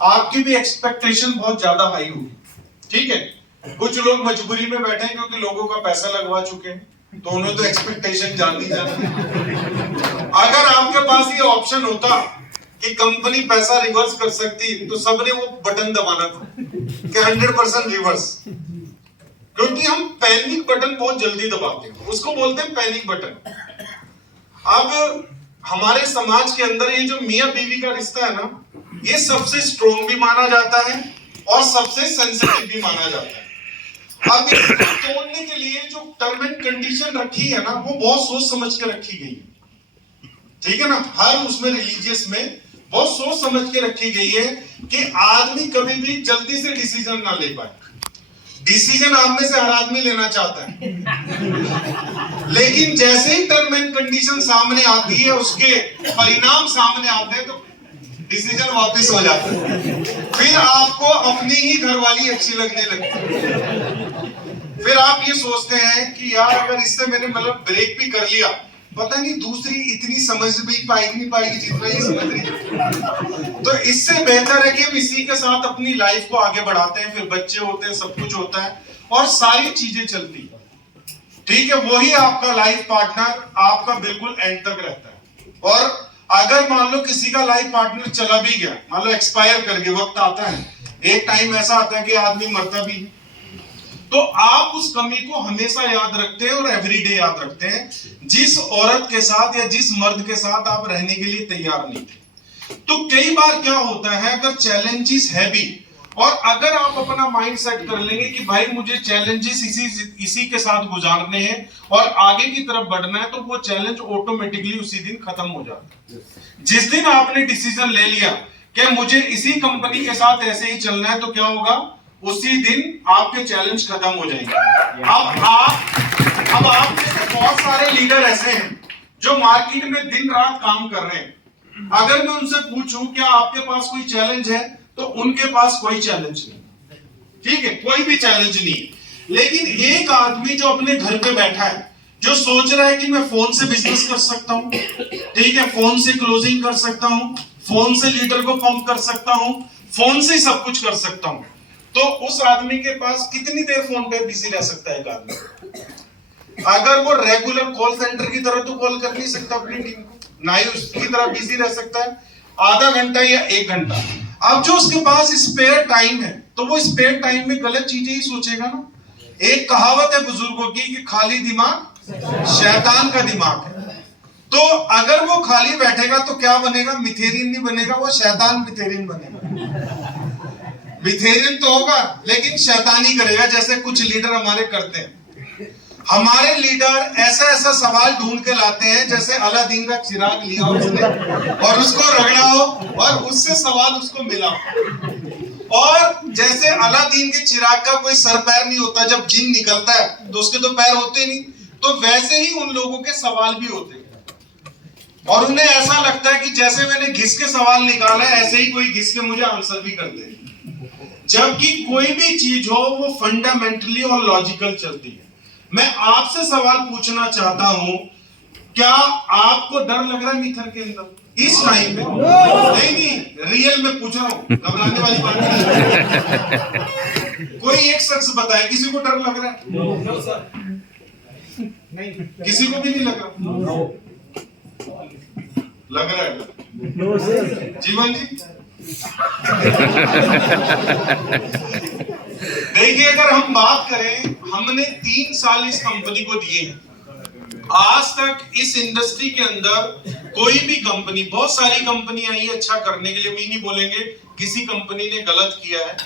आपकी भी एक्सपेक्टेशन बहुत ज्यादा हाई होगी, ठीक है। कुछ लोग मजबूरी में बैठे हैं क्योंकि लोगों का पैसा लगवा चुके हैं, तो उन्हें तो एक्सपेक्टेशन जानी जाती। अगर आपके पास ये ऑप्शन होता कि कंपनी पैसा रिवर्स कर सकती, तो सबने वो बटन दबाना था कि 100% रिवर्स, क्योंकि हम पैनिक बटन बहुत जल्दी दबाते हैं, उसको बोलते हैं पैनिक बटन। अब हमारे समाज के अंदर ये जो मियां बीवी का रिश्ता है ना, ये सबसे स्ट्रॉन्ग भी माना जाता है और सबसे सेंसिटिव भी माना जाता है। अब इसको तोड़ने के लिए जो टर्म एंड कंडीशन रखी है ना, वो बहुत सोच समझ के रखी गई है, ठीक है ना। हर उसमें रिलीजियस में बहुत सोच समझ के रखी गई है कि आदमी कभी भी जल्दी से डिसीजन ना ले पाए। डिसीजन आप में से हर आदमी लेना चाहता है, लेकिन जैसे ही टर्म एंड कंडीशन सामने आती है, उसके परिणाम सामने आते हैं, तो डिसीजन वापस हो जाता है। फिर आपको अपनी ही घरवाली अच्छी लगने लगती है। फिर आप ये सोचते हैं कि यार अगर इससे मैंने मतलब ब्रेक भी कर लिया, पता नहीं दूसरी इतनी समझ भी पाएगी नहीं पाएगी जितना ये समझ रही है। तो इससे बेहतर है कि हम इसी के साथ अपनी लाइफ को आगे बढ़ाते हैं, फिर बच्चे होते हैं, सब कुछ होता है और सारी चीजें चलती है, ठीक है। वही आपका लाइफ पार्टनर आपका बिल्कुल एंड तक रहता है। और अगर मान लो किसी का लाइफ पार्टनर चला भी गया, मान लो एक्सपायर कर गया, वक्त आता है, एक टाइम ऐसा आता है कि आदमी मरता भी है, तो आप उस कमी को हमेशा याद रखते हैं और एवरीडे याद रखते हैं, जिस औरत के साथ या जिस मर्द के साथ आप रहने के लिए तैयार नहीं थे। तो कई बार क्या होता है, अगर चैलेंजेस है भी, और अगर आप अपना माइंड सेट कर लेंगे कि भाई मुझे चैलेंजेस इसी के साथ गुजारने हैं और आगे की तरफ बढ़ना है, तो वो चैलेंज ऑटोमेटिकली उसी दिन खत्म हो जाता है। जिस दिन आपने डिसीजन ले लिया कि मुझे इसी कंपनी के साथ ऐसे ही चलना है, तो क्या होगा, उसी दिन आपके चैलेंज खत्म हो जाएंगे। अब आप में से बहुत सारे लीडर ऐसे हैं जो मार्केट में दिन रात काम कर रहे हैं। अगर मैं उनसे पूछूं क्या आपके पास कोई चैलेंज है, तो उनके पास कोई चैलेंज नहीं, ठीक है, कोई भी चैलेंज नहीं। लेकिन एक आदमी जो अपने घर पे बैठा है, जो सोच रहा है कि मैं फोन से बिजनेस कर सकता हूं, ठीक है, फोन से क्लोजिंग कर सकता हूं, फोन से लीडर को पंप कर सकता हूं, फोन से सब कुछ कर सकता हूं, तो उस आदमी के पास कितनी देर फोन पे बिजी रह सकता है एक आदमी? अगर वो रेगुलर कॉल सेंटर की तरह तो कॉल कर नहीं सकता अपनी टीम को, ना ही उसकी तरह बिजी रह सकता है आधा घंटा या 1 घंटा। अब जो उसके पास स्पेयर टाइम है, तो वो स्पेयर टाइम में गलत चीजें ही सोचेगा ना। एक कहावत है बुजुर्गों की कि खाली दिमाग शैतान का दिमाग है। तो अगर वो खाली बैठेगा तो क्या बनेगा, मिथेरिन नहीं बनेगा, वो शैतान मिथेरिन बनेगा। मिथेरिन तो होगा लेकिन शैतानी करेगा, जैसे कुछ लीडर हमारे करते हैं। हमारे लीडर ऐसा ऐसा सवाल ढूंढ के लाते हैं, जैसे अलादीन का चिराग लिया उसने और उसको रगड़ा हो और उससे सवाल उसको मिला, और जैसे अलादीन के चिराग का कोई सर पैर नहीं होता, जब जिन निकलता है तो उसके तो पैर होते नहीं, तो वैसे ही उन लोगों के सवाल भी होते हैं। और उन्हें ऐसा लगता है कि जैसे मैंने घिस के सवाल निकाला है, ऐसे ही कोई घिस के मुझे आंसर भी कर दे। जबकि कोई भी चीज हो वो फंडामेंटली और लॉजिकल चलती है। मैं आपसे सवाल पूछना चाहता हूं, क्या आपको डर लग रहा है मिथर के अंदर इस टाइम में? नहीं, रियल में पूछ रहा हूं, घबराने वाली बात नहीं। कोई एक शख्स बताए किसी को डर लग रहा है? नहीं, किसी को भी नहीं लग रहा? लग रहा है जीवन जी? देखिए, अगर हम बात करें, हमने 3 साल इस कंपनी को दिए हैं। आज तक इस इंडस्ट्री के अंदर कोई भी कंपनी, बहुत सारी कंपनी आई है अच्छा करने के लिए, हम नहीं बोलेंगे किसी कंपनी ने गलत किया है,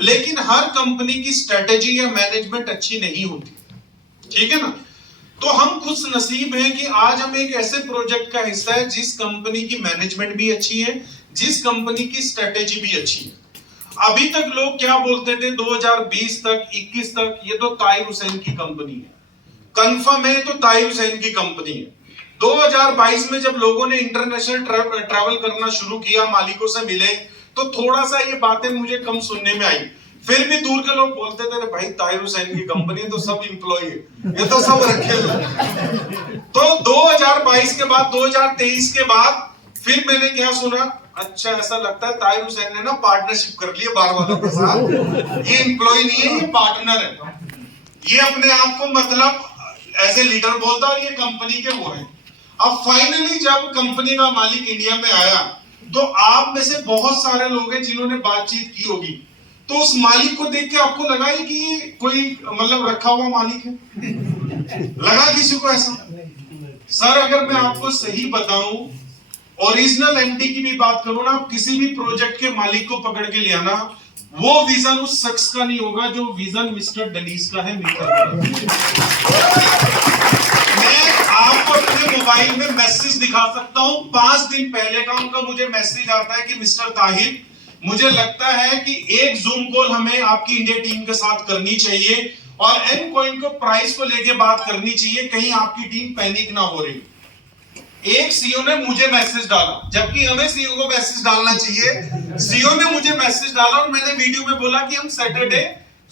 लेकिन हर कंपनी की स्ट्रेटेजी या मैनेजमेंट अच्छी नहीं होती, ठीक है ना। तो हम खुश नसीब हैं कि आज हम एक ऐसे प्रोजेक्ट का हिस्सा है जिस कंपनी की मैनेजमेंट भी अच्छी है, जिस कंपनी की स्ट्रेटेजी भी अच्छी है। अभी तक लोग क्या बोलते थे 2020 तक 21 तक, ये तो ताहिर हुसैन की कंपनी है, कंफर्म है तो ताहिर हुसैन की कंपनी है। 2022 में जब लोगों ने इंटरनेशनल ट्रैवल करना शुरू किया, मालिकों से मिले, तो थोड़ा सा ये बातें मुझे कम सुनने में आई। फिर भी दूर के लोग बोलते थे भाई ताहिर हुसैन की कंपनी तो सब इंप्लॉय है, ये तो सब रखे लोग। तो 2022 के बाद 2023 के बाद फिर मैंने क्या सुना, अच्छा ऐसा लगता है ताहिर हुसैन ने ना पार्टनरशिप कर ली है बार वालों के साथ। ये एम्प्लॉय नहीं है, ये पार्टनर है। ये अपने आप को मतलब एज ए लीडर बोलता है और ये कंपनी के वो है। अब फाइनली जब कंपनी का मालिक इंडिया में आया तो आप में से बहुत सारे लोग हैं जिन्होंने बातचीत की होगी, तो उस मालिक को देख के आपको लगा है कि ये कोई मतलब रखा हुआ मालिक है? लगा किसी को ऐसा? सर अगर मैं आपको सही बताऊं, ओरिजिनल एमडी की भी बात करूं ना, आप किसी भी प्रोजेक्ट के मालिक को पकड़ के ले आना, वो विजन उस शख्स का नहीं होगा जो विजन मिस्टर डनीस का है, मीटर का। मैं आपको अपने मोबाइल में मैसेज दिखा सकता हूं, 5 दिन पहले का उनका मुझे मैसेज आता है कि मिस्टर ताहिर, मुझे लगता है कि एक जूम कॉल हमें आपकी इंडिया टीम के साथ करनी चाहिए और एम कॉइन को प्राइस को लेके बात करनी चाहिए, कहीं आपकी टीम पैनिक ना हो रही। एक सीईओ ने मुझे मैसेज डाला, जबकि हमें सीईओ को मैसेज डालना चाहिए। सीईओ ने मुझे मैसेज डाला और मैंने वीडियो में बोला कि हम सैटरडे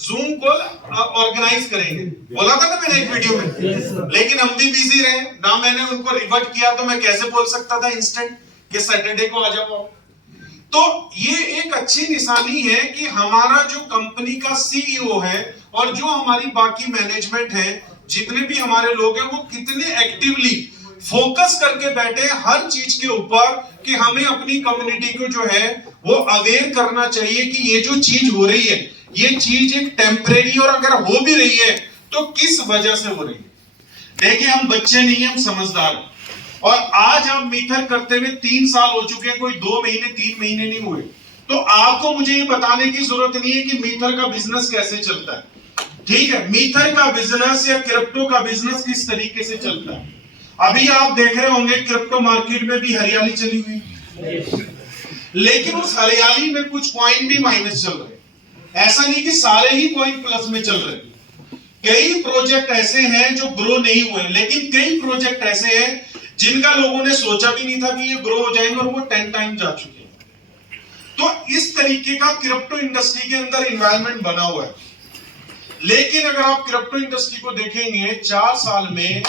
जूम कॉल ऑर्गेनाइज करेंगे, बोला था ना मैंने एक वीडियो में। लेकिन हम भी बिजी रहे ना, मैंने उनको रिवर्ट किया, तो मैं कैसे बोल सकता था इंस्टेंट कि सैटरडे को आ जाओ। तो ये एक अच्छी निशानी है कि हमारा जो कंपनी का सीईओ है और जो हमारी बाकी मैनेजमेंट है, जितने भी हमारे लोग हैं, वो कितने एक्टिवली फोकस करके बैठे हर चीज के ऊपर कि हमें अपनी कम्युनिटी को जो है वो अवेयर करना चाहिए कि ये जो चीज हो रही है, ये चीज एक टेम्परेरी, और अगर हो भी रही है तो किस वजह से हो रही है। देखिए हम बच्चे नहीं है, हम समझदार हैं। और आज आप मीथर करते हुए 3 साल हो चुके हैं, कोई 2 महीने 3 महीने नहीं हुए। तो आपको मुझे ये बताने की जरूरत नहीं है कि मीथर का बिजनेस कैसे चलता है। ठीक है, मीथर का बिजनेस या क्रिप्टो का बिजनेस किस तरीके से चलता है। अभी आप देख रहे होंगे क्रिप्टो मार्केट में भी हरियाली चली हुई, लेकिन उस हरियाली में कुछ कॉइन भी माइनस चल रहे। ऐसा नहीं कि सारे ही कॉइन प्लस में चल रहे। कई प्रोजेक्ट ऐसे हैं जो ग्रो नहीं हुए, लेकिन कई प्रोजेक्ट ऐसे हैं जिनका लोगों ने सोचा भी नहीं था कि ये ग्रो हो जाएंगे और वो 10 टाइम जा चुके हैं। तो इस तरीके का क्रिप्टो इंडस्ट्री के अंदर एनवायरनमेंट बना हुआ है। लेकिन अगर आप क्रिप्टो इंडस्ट्री को देखेंगे, 4 साल में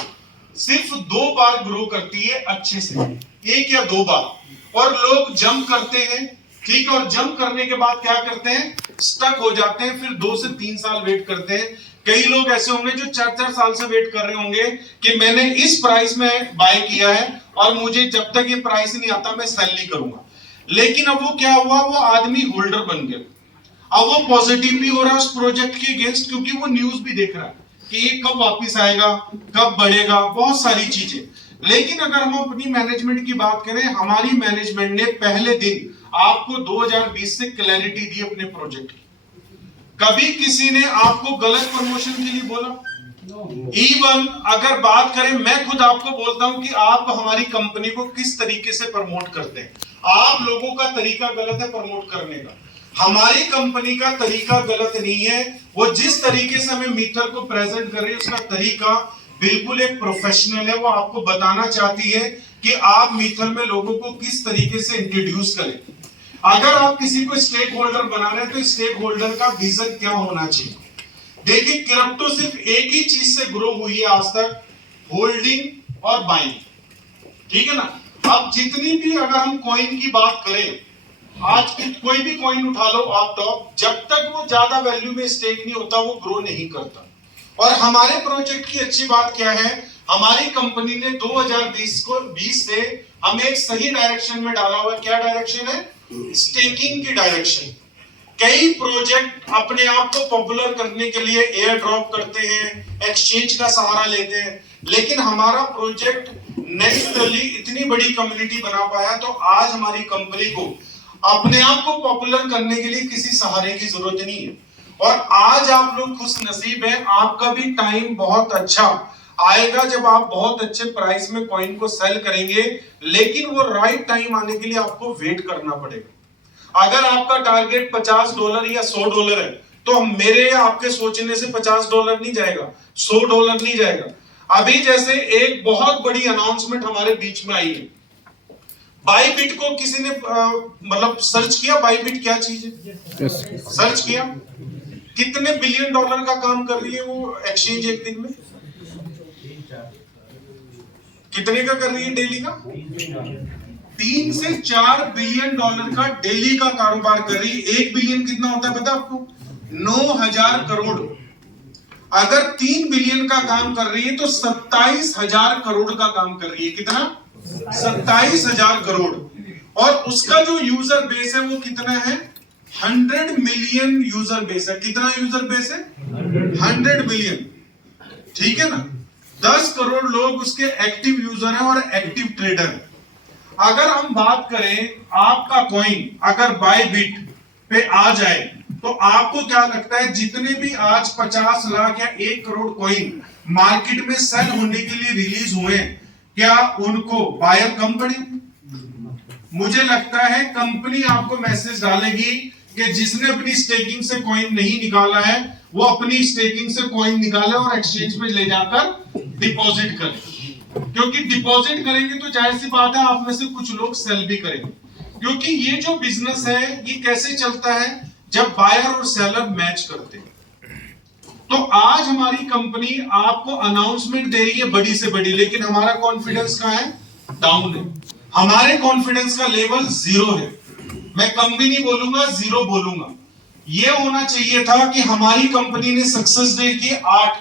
सिर्फ 2 बार ग्रो करती है अच्छे से, 1 या 2 बार, और लोग जंप करते हैं। ठीक है, और जंप करने के बाद क्या करते हैं, स्टक हो जाते हैं, फिर 2 से 3 साल वेट करते हैं। कई लोग ऐसे होंगे जो 4-4 साल से वेट कर रहे होंगे कि मैंने इस प्राइस में बाय किया है और मुझे जब तक ये प्राइस नहीं आता मैं सेल नहीं करूंगा। लेकिन अब वो क्या हुआ, वो आदमी होल्डर बन गया। अब वो पॉजिटिव भी हो रहा है उस प्रोजेक्ट के अगेंस्ट, क्योंकि वो न्यूज भी देख रहा है कि ये कब वापस आएगा, कब बढ़ेगा, बहुत सारी चीजें। लेकिन अगर हम अपनी मैनेजमेंट की बात करें, हमारी मैनेजमेंट ने पहले दिन आपको 2020 से क्लैरिटी दी अपने प्रोजेक्ट की। कभी किसी ने आपको गलत प्रमोशन के लिए बोला? इवन अगर बात करें, मैं खुद आपको बोलता हूं कि आप हमारी कंपनी को किस तरीके से प्रमोट करते हैं। आप लोगों का तरीका गलत है प्रमोट करने का, हमारी कंपनी का तरीका गलत नहीं है। वो जिस तरीके से हमें मीटर को प्रेजेंट कर रही है, उसका तरीका बिल्कुल एक प्रोफेशनल है। वो आपको बताना चाहती है कि आप मीटर में लोगों को किस तरीके से इंट्रोड्यूस करें। अगर आप किसी को स्टेक होल्डर बना रहे हैं तो स्टेक होल्डर का विजन क्या होना चाहिए। देखिए, क्रिप्टो सिर्फ एक ही चीज से ग्रो हुई है आज तक, होल्डिंग और बाइंग। ठीक है ना। अब जितनी भी अगर हम कॉइन की बात करें, आज की कोई भी कॉइन उठा लो आप टॉप, जब तक वो ज्यादा वैल्यू में स्टेक नहीं होता वो ग्रो नहीं करता। और हमारे प्रोजेक्ट की अच्छी बात क्या है, हमारी कंपनी ने 2020 से हमें एक सही डायरेक्शन में डाला हुआ है। क्या डायरेक्शन है? स्टेकिंग की डायरेक्शन। कई प्रोजेक्ट अपने आप को पॉपुलर करने के लिए एयर ड्रॉप करते हैं, एक्सचेंज का सहारा लेते हैं, लेकिन हमारा प्रोजेक्ट नेचुरली इतनी बड़ी कम्युनिटी बना पाया। तो आज हमारी कंपनी को अपने आप को पॉपुलर करने के लिए किसी सहारे की जरूरत नहीं है। और आज आप लोग खुश नसीब हैं, आपका भी टाइम बहुत अच्छा आएगा जब आप बहुत अच्छे प्राइस में कॉइन को सेल करेंगे। लेकिन वो राइट टाइम आने के लिए आपको वेट करना पड़ेगा। अगर आपका टारगेट $50 या $100 है, तो मेरे आपके सोचने से $50 नहीं जाएगा, $100 नहीं जाएगा। अभी जैसे एक बहुत बड़ी अनाउंसमेंट हमारे बीच में आई है, बाईबिट को किसी ने मतलब सर्च किया, बाईबिट क्या चीज है? सर्च किया, कितने $1 बिलियन का काम कर रही है वो एक्सचेंज एक दिन में? कितने का कर रही है डेली का? 3 से 4 बिलियन डॉलर का डेली का कारोबार कर रही है। 1 बिलियन कितना होता है पता आपको? 9,000 करोड़। अगर 3 बिलियन का काम कर रही है तो 27,000 करोड़ का काम कर रही है। कितना? 27,000 करोड़। और उसका जो यूजर बेस है वो कितना है? 100 मिलियन यूजर बेस है। कितना यूजर बेस है? 100 मिलियन। ठीक है ना? 10 करोड़ लोग उसके एक्टिव यूजर हैं और एक्टिव ट्रेडर हैं। अगर हम बात करें आपका कॉइन अगर बायबिट पे आ जाए तो आपको क्या लगता है जितने भी आज 50 लाख या 1 करोड़ कॉइन मार्केट में सेल होने के लिए रिलीज हुए, क्या उनको बायर कम पड़े? मुझे लगता है कंपनी आपको मैसेज डालेगी कि जिसने अपनी स्टेकिंग से कॉइन नहीं निकाला है वो अपनी स्टेकिंग से कॉइन निकाले और एक्सचेंज पे ले जाकर डिपॉजिट करे, क्योंकि डिपॉजिट करेंगे तो जाहिर सी बात है आप में से कुछ लोग सेल भी करेंगे। क्योंकि ये जो बिजनेस है ये कैसे चलता है? जब बायर और सेलर मैच करते हैं। तो आज हमारी कंपनी आपको अनाउंसमेंट दे रही है बड़ी से बड़ी, लेकिन हमारा कॉन्फिडेंस कहां है? डाउन है। हमारे कॉन्फिडेंस का लेवल 0 है। मैं कम भी नहीं बोलूंगा, 0 बोलूंगा। यह होना चाहिए था कि हमारी कंपनी ने सक्सेस डे किए 8।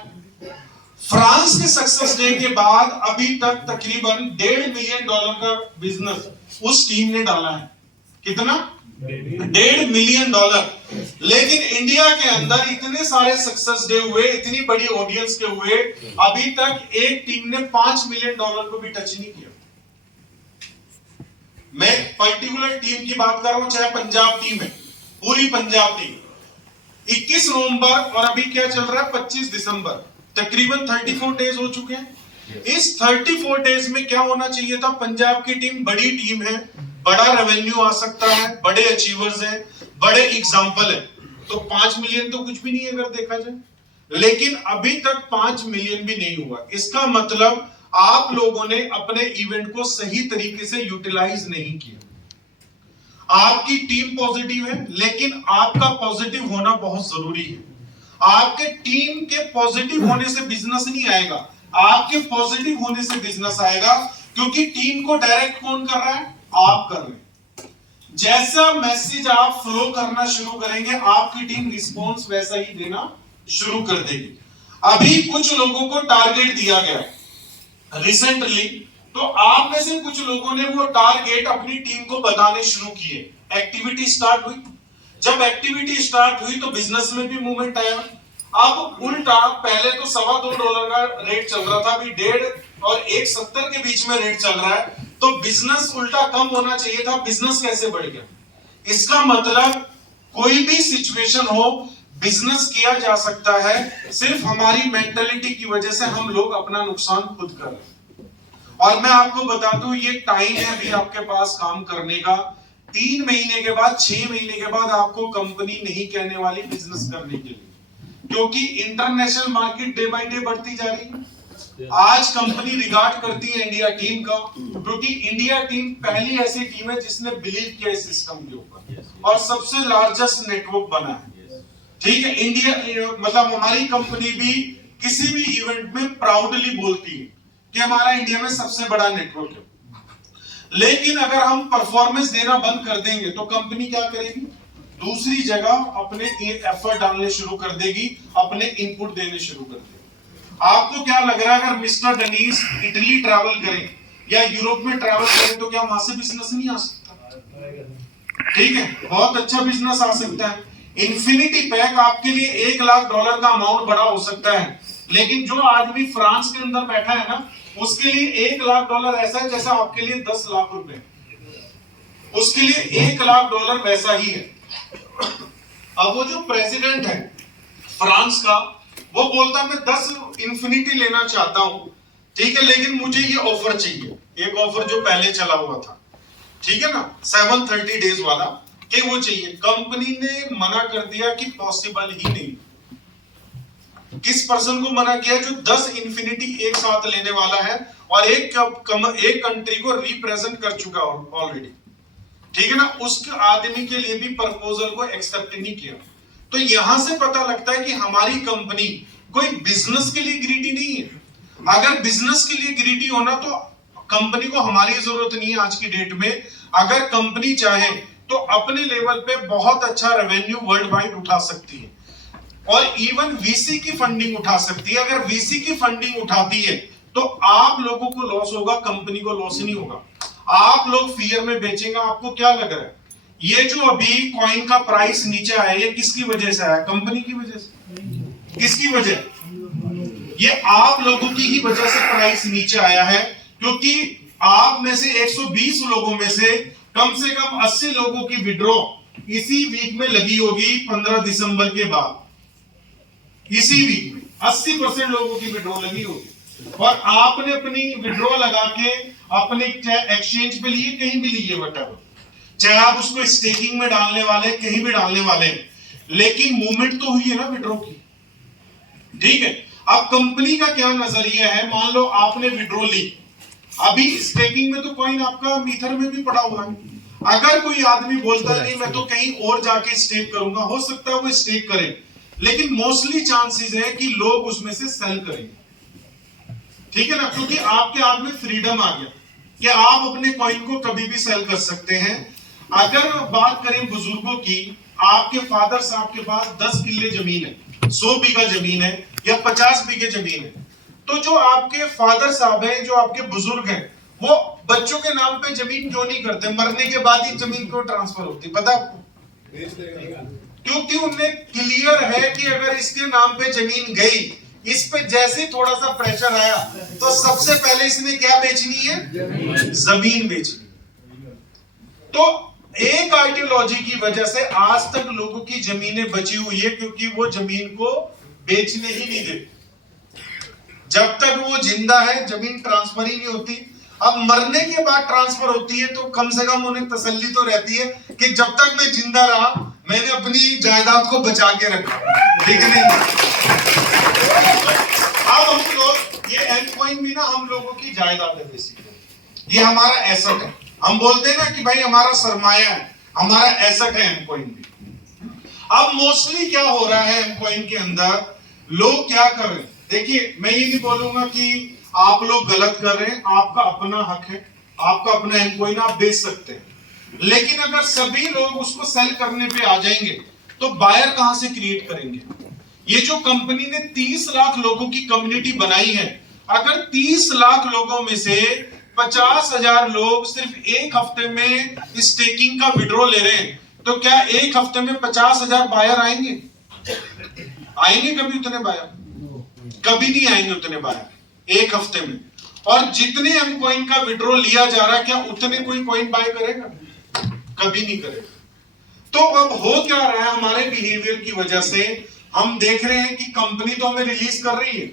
फ्रांस के सक्सेस डे के बाद अभी तक तकरीबन $1.5 मिलियन का बिजनेस उस टीम ने डाला है। कितना? $1.5 मिलियन। लेकिन इंडिया के अंदर इतने सारे सक्सेस डे हुए, इतनी बड़ी ऑडियंस के हुए, अभी तक एक टीम ने $5 मिलियन को भी टच नहीं किया। मैं पर्टिकुलर टीम की बात कर रहा हूं, चाहे पंजाब टीम है, पूरी पंजाब टीम। 21 नवंबर और अभी क्या चल रहा है? 25 दिसंबर, तकरीबन 34 डेज हो चुके हैं। इस 34 डेज में क्या होना चाहिए था? पंजाब की टीम बड़ी टीम है, बड़ा रेवेन्यू आ सकता है, बड़े अचीवर्स हैं, बड़े एग्जाम्पल है। तो 5 मिलियन तो कुछ भी नहीं है अगर देखा जाए, लेकिन अभी तक 5 मिलियन भी नहीं हुआ। इसका मतलब आप लोगों ने अपने इवेंट को सही तरीके से यूटिलाइज नहीं किया। आपकी टीम पॉजिटिव है, लेकिन आपका पॉजिटिव होना बहुत जरूरी है। आपके टीम के पॉजिटिव होने से बिजनेस नहीं आएगा, आपके पॉजिटिव होने से बिजनेस आएगा। क्योंकि टीम को डायरेक्ट कौन कर रहा है? आप कर रहे हैं। जैसा मैसेज आप फ्लो करना शुरू करेंगे आपकी टीम रिस्पॉन्स वैसा ही देना शुरू कर देगी। अभी कुछ लोगों को टारगेट दिया गया रिसेंटली, तो आप में से कुछ लोगों ने वो टारगेट अपनी टीम को बताने शुरू किए। एक्टिविटी स्टार्ट हुई। जब एक्टिविटी स्टार्ट हुई तो बिजनेस में भी मूवमेंट आया। अब उल्टा, पहले तो $2.25 का रेट चल रहा था, अभी 1.5 और 1.70 के बीच में रेट चल रहा है। तो बिजनेस उल्टा कम होना चाहिए था, बिजनेस कैसे बढ़ गया? इसका मतलब कोई भी सिचुएशन हो, बिजनेस किया जा सकता है। सिर्फ हमारी मेंटालिटी की वजह से हम लोग अपना नुकसान खुद कर रहे हैं। और मैं आपको बता दूं, ये टाइम है अभी आपके पास काम करने का। 3 महीने के बाद, 6 महीने के बाद आपको कंपनी नहीं कहने वाली बिजनेस करने के लिए, क्योंकि international market day by day बढ़ती जा रही है। आज कंपनी रिगार्ड करती है इंडिया टीम का, क्योंकि इंडिया टीम पहली ऐसी टीम है जिसने बिलीव किया इस सिस्टम के ऊपर और सबसे लार्जेस्ट नेटवर्क बना है। ठीक है, इंडिया मतलब हमारी कंपनी भी किसी भी इवेंट में प्राउडली बोलती है कि हमारा इंडिया में सबसे बड़ा नेटवर्क है। लेकिन अगर हम परफॉर्मेंस देना बंद कर देंगे तो कंपनी क्या करेगी? दूसरी जगह अपने एफर्ट डालने शुरू कर देगी, अपने इनपुट देने शुरू कर देगी। आपको क्या लग रहा है अगर मिस्टर डनीस इटली ट्रैवल करें या यूरोप में ट्रैवल करें तो क्या वहां से बिजनेस नहीं आ सकता? ठीक है, बहुत अच्छा बिजनेस आ सकता है। इन्फिनिटी पैक आपके लिए $1 लाख का अमाउंट बड़ा हो सकता है, लेकिन जो आदमी फ्रांस के अंदर बैठा है ना, उसके लिए $1 लाख ऐसा है जैसा आपके लिए 10 लाख रुपए। उसके लिए $1 लाख वैसा ही है। अब वो जो प्रेसिडेंट है फ्रांस का, वो बोलता है मैं 10 इन्फिनिटी लेना चाहता हूं, ठीक है, लेकिन मुझे ये ऑफर चाहिए। एक ऑफर जो पहले चला हुआ था, ठीक है ना, 730 डेज वाला, कि वो चाहिए। कंपनी ने मना कर दिया कि पॉसिबल ही नहीं। किस पर्सन को मना किया? जो 10 इन्फिनिटी एक साथ लेने वाला है और एक कंट्री को रिप्रेजेंट कर चुका ऑलरेडी, ठीक है ना, उस आदमी के लिए भी प्रपोजल को एक्सेप्ट नहीं किया। तो यहां से पता लगता है कि हमारी कंपनी कोई बिजनेस के लिए ग्रीडी नहीं है। अगर बिजनेस के लिए ग्रीडी होना तो कंपनी को हमारी जरूरत नहीं है आज की डेट में। अगर कंपनी चाहे तो अपने लेवल पे बहुत अच्छा रेवेन्यू वर्ल्ड वाइड उठा सकती है और इवन वीसी की फंडिंग उठा सकती है। अगर वीसी की फंडिंग उठाती है तो आप लोगों को लॉस होगा, कंपनी को लॉस नहीं होगा। आप लोग फियर में बेचेंगे। आपको क्या लग रहा है ये जो अभी कॉइन का प्राइस नीचे आया ये किसकी वजह से आया? कंपनी की वजह से। किसकी वजह? ये आप लोगों की ही वजह से प्राइस नीचे आया है, क्योंकि आप में से 120 लोगों में से कम 80 लोगों की विड्रॉ इसी वीक में लगी होगी 15 दिसंबर के बाद। इसी वीक में 80% लोगों की विड्रॉ लगी होगी और आपने अपनी विड्रॉ लगा के अपने एक्सचेंज पे लिए, कहीं भी लिए, वटेवर, चाहे आप उसको स्टेकिंग में डालने वाले, कहीं भी डालने वाले, लेकिन मूवमेंट तो हुई है ना विड्रॉ की। ठीक है, अब कंपनी का क्या नजरिया है? मान लो आपने विड्रॉ ली, अभी स्टेकिंग में तो कॉइन आपका मीथर में भी पड़ा हुआ है। अगर कोई आदमी बोलता है नहीं मैं तो कहीं और जाके स्टेक करूंगा, हो सकता है वो स्टेक करे, लेकिन मोस्टली चांसेस है कि लोग उसमें से सेल करेंगे। ठीक है ना, क्योंकि आपके हाथ में फ्रीडम आ गया कि आप अपने कॉइन को कभी भी सेल कर सकते हैं। अगर बात करें बुजुर्गों की, आपके फादर साहब के पास 10 किले जमीन है, 100 बीघा जमीन है या 50 बीघे जमीन है, तो जो आपके फादर साहब हैं, जो आपके बुजुर्ग हैं, वो बच्चों के नाम पे जमीन क्यों नहीं करते? मरने के बाद ही जमीन क्यों ट्रांसफर होती? पता आपको? क्योंकि उन्हें क्लियर है कि अगर इसके नाम पे जमीन गई, इस पे जैसे थोड़ा सा प्रेशर आया तो सबसे पहले इसने क्या बेचनी है? जमीन बेचनी। तो एक आइडियोलॉजी की वजह से आज तक लोगों की जमीनें बची हुई है, क्योंकि वो जमीन को बेचने ही नहीं देते। जब तक वो जिंदा है जमीन ट्रांसफर ही नहीं होती। अब मरने के बाद ट्रांसफर होती है तो कम से कम उन्हें तसल्ली तो रहती है कि जब तक मैं जिंदा रहा मैंने अपनी जायदाद को बचा के रखा। ठीक नहीं? अब हम लोग ये एम कॉइन भी ना हम लोगों की जायदाद है, बेसिकली ये हमारा एसेट है। हम बोलते हैं ना कि भाई हमारा सरमाया है, हमारा एसेट है एम कॉइन भी। अब मोस्टली क्या हो रहा है एम कॉइन के अंदर, लोग क्या कर रहे हैं? देखिए मैं ये नहीं बोलूंगा कि आप लोग गलत कर रहे हैं, आपका अपना हक है, आपका अपना एम कॉइन आप बेच सकते हैं, लेकिन अगर सभी लोग उसको सेल करने पे आ जाएंगे तो बायर कहां से क्रिएट करेंगे? ये जो कंपनी ने 30 लाख लोगों की कम्युनिटी बनाई है, अगर 30 लाख लोगों में से 50,000 लोग सिर्फ एक हफ्ते में स्टेकिंग का विड्रॉ ले रहे हैं, तो क्या एक हफ्ते में 50,000 बायर आएंगे? आएंगे कभी उतने बायर? कभी नहीं आएंगे उतने बायर एक हफ्ते में। और जितने एम कॉइन का विड्रॉ लिया जा रहा है, क्या उतने कोई कॉइन बाय करेगा? कभी नहीं करेगा। तो अब हो क्या रहा है? हमारे बिहेवियर की वजह से हम देख रहे हैं कि कंपनी तो हमें रिलीज कर रही है।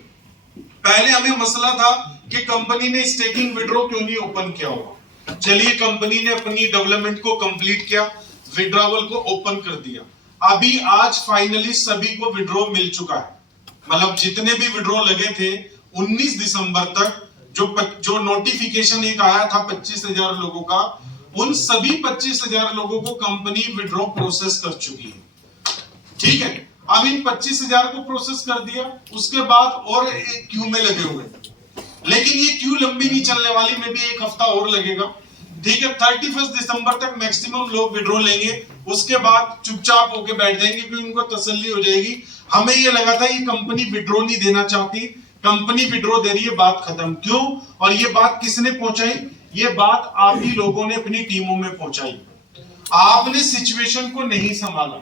पहले हमें मसला था कि कंपनी ने स्टेकिंग विड्रॉ क्यों नहीं ओपन किया होगा। चलिए कंपनी ने अपनी डेवलपमेंट को कंप्लीट किया, विड्रॉवल को ओपन कर दिया। अभी आज फाइनली सभी को विड्रॉ मिल चुका है, मतलब जितने भी विड्रॉ लगे थे 19 दिसंबर तक जो नोटिफिकेशन एक आया था 25,000 लोगों का, उन सभी 25,000 लोगों को कंपनी विड्रॉ प्रोसेस कर चुकी है। ठीक है, अब इन 25,000 को प्रोसेस कर दिया, उसके बाद और एक क्यू में लगे हुए, लेकिन ये क्यू लंबी नहीं चलने वाली, में भी एक हफ्ता और लगेगा। ठीक है, 31 दिसंबर तक मैक्सिमम लोग विड्रॉ लेंगे, उसके बाद चुपचाप होके बैठ जाएंगे क्योंकि उनको तसल्ली हो जाएगी। हमें ये लगा था ये कंपनी विड्रॉ नहीं देना चाहती, कंपनी विड्रॉ दे रही है, बात खत्म। क्यों? और ये बात किसने पहुंचाई? ये बात आप ही लोगों ने अपनी टीमों में पहुंचाई। आपने सिचुएशन को नहीं संभाला।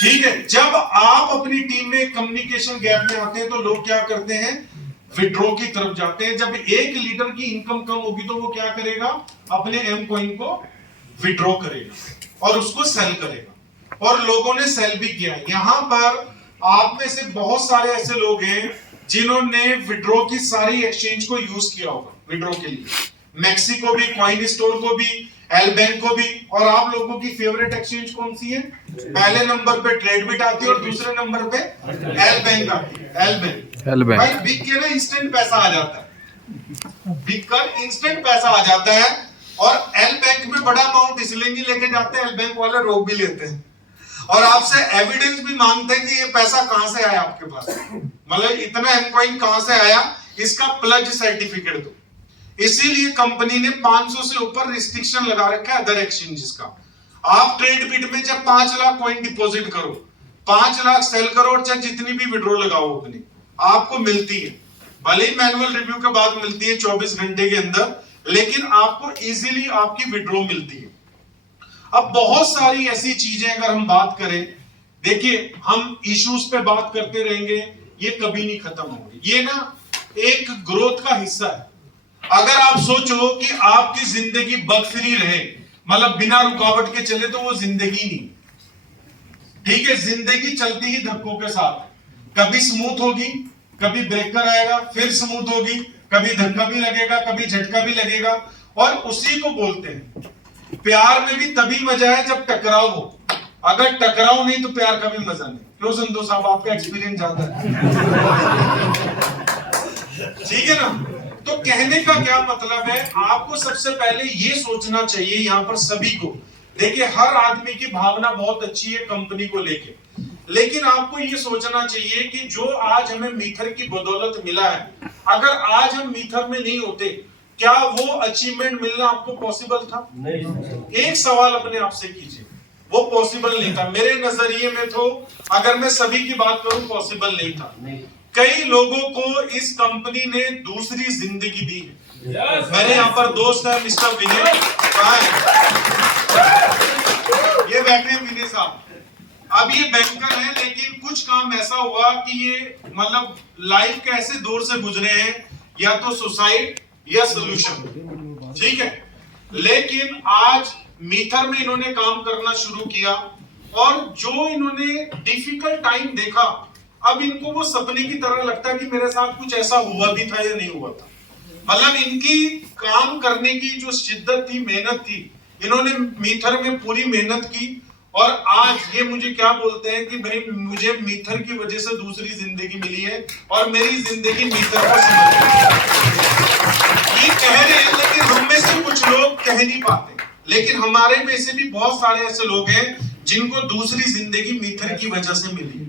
ठीक है, जब आप अपनी टीम में कम्युनिकेशन गैप में आते हैं तो लोग क्या करते हैं? विड्रॉ की तरफ जाते हैं। जब एक लीडर की इनकम कम होगी तो वो क्या करेगा? अपने एम कॉइन को विड्रॉ करेगा और उसको सेल करेगा, और लोगों ने सेल भी किया। यहां पर आप में से बहुत सारे ऐसे लोग हैं जिन्होंने विड्रॉ की सारी एक्सचेंज को यूज किया होगा विड्रॉ के लिए, मैक्सिको भी, कॉइन स्टोर को भी, एल बैंक को भी। और आप लोगों की फेवरेट एक्सचेंज कौन सी है? पहले नंबर पे ट्रेडबिट आती है और दूसरे नंबर पे एल बैंक आती है। एल बैंक भाई बिक के ना इंस्टेंट पैसा आ जाता है, बिक कर इंस्टेंट पैसा आ जाता है। और एल बैंक में बड़ा अमाउंट इसलिए नहीं लेके जाते, एल बैंक वाले रोक भी लेते हैं और आपसे एविडेंस भी मांगते हैं कि ये पैसा कहां से आया आपके पास, मतलब इतना एम कॉइन कहां से आया, इसका प्लज सर्टिफिकेट दो। इसीलिए कंपनी ने 500 से ऊपर रिस्ट्रिक्शन लगा रखा है अदर एक्सचेंजेस का। आप ट्रेडबिट में जब 5 लाख कॉइन डिपॉजिट करो, 5 लाख सेल करो और चाहे जितनी भी विड्रॉ लगाओ अपनी, आपको मिलती है। भले ही मैनुअल रिव्यू के बाद मिलती है 24 घंटे के अंदर, लेकिन आपको इजीली आपकी विड्रॉ मिलती है। अब बहुत सारी ऐसी चीजें अगर हम बात करें, देखिए हम इश्यूज पे बात करते रहेंगे, ये कभी नहीं खत्म होंगे। ये ना एक ग्रोथ का हिस्सा है। अगर आप सोचो कि आपकी जिंदगी बग फ्री रहे, मतलब बिना रुकावट के चले, तो वो जिंदगी नहीं। ठीक है, जिंदगी चलती ही धक्कों के साथ, कभी स्मूथ होगी, कभी ब्रेकर आएगा, फिर स्मूथ होगी, कभी धक्का भी लगेगा, कभी झटका भी लगेगा। और उसी को बोलते हैं प्यार में भी तभी मजा है जब टकराव हो। अगर टकराव नहीं तो प्यार का भी मजा नहीं। क्यों संतोष साहब, आपका एक्सपीरियंस ज्यादा है। ठीक है ना? तो कहने का क्या मतलब है, आपको सबसे पहले ये सोचना चाहिए यहां पर सभी को। देखिए हर आदमी की भावना बहुत अच्छी है कंपनी को लेके, लेकिन आपको ये सोचना चाहिए कि जो आज हमें मीथर की बदौलत मिला है, अगर आज हम मीथर में नहीं होते, क्या वो अचीवमेंट मिलना आपको पॉसिबल था? नहीं। एक सवाल अपने आप से कीजिए, वो पॉसिबल नहीं था। मेरे नजरिए में तो, अगर मैं सभी की बात करूं, पॉसिबल नहीं था। कई लोगों को इस कंपनी ने दूसरी जिंदगी दी है। मेरे यहाँ पर दोस्त है मिस्टर विनय, कहाँ है? ये बैठे हैं विनय साहब। अब ये बैंकर है, लेकिन कुछ काम ऐसा हुआ कि ये मतलब लाइफ के ऐसे दौर से गुजरे हैं, या तो सुसाइड या सोल्यूशन। ठीक है, लेकिन आज मीथर में इन्होंने काम करना शुरू किया, और जो इन्होंने डिफिकल्ट टाइम देखा, अब इनको वो सपने की तरह लगता है कि मेरे साथ कुछ ऐसा हुआ भी था या नहीं हुआ था। मतलब इनकी काम करने की जो शिद्दत थी, मेहनत थी, इन्होंने मीथर में पूरी मेहनत की, और आज ये मुझे क्या बोलते हैं कि भाई मुझे मीथर की वजह से दूसरी जिंदगी मिली है, और मेरी जिंदगी मीथर को समझ ये कह रहे हैं, लेकिन हम में से कुछ लोग कह नहीं पाते। लेकिन हमारे में से भी बहुत सारे ऐसे लोग हैं जिनको दूसरी जिंदगी मीथर की वजह से मिली।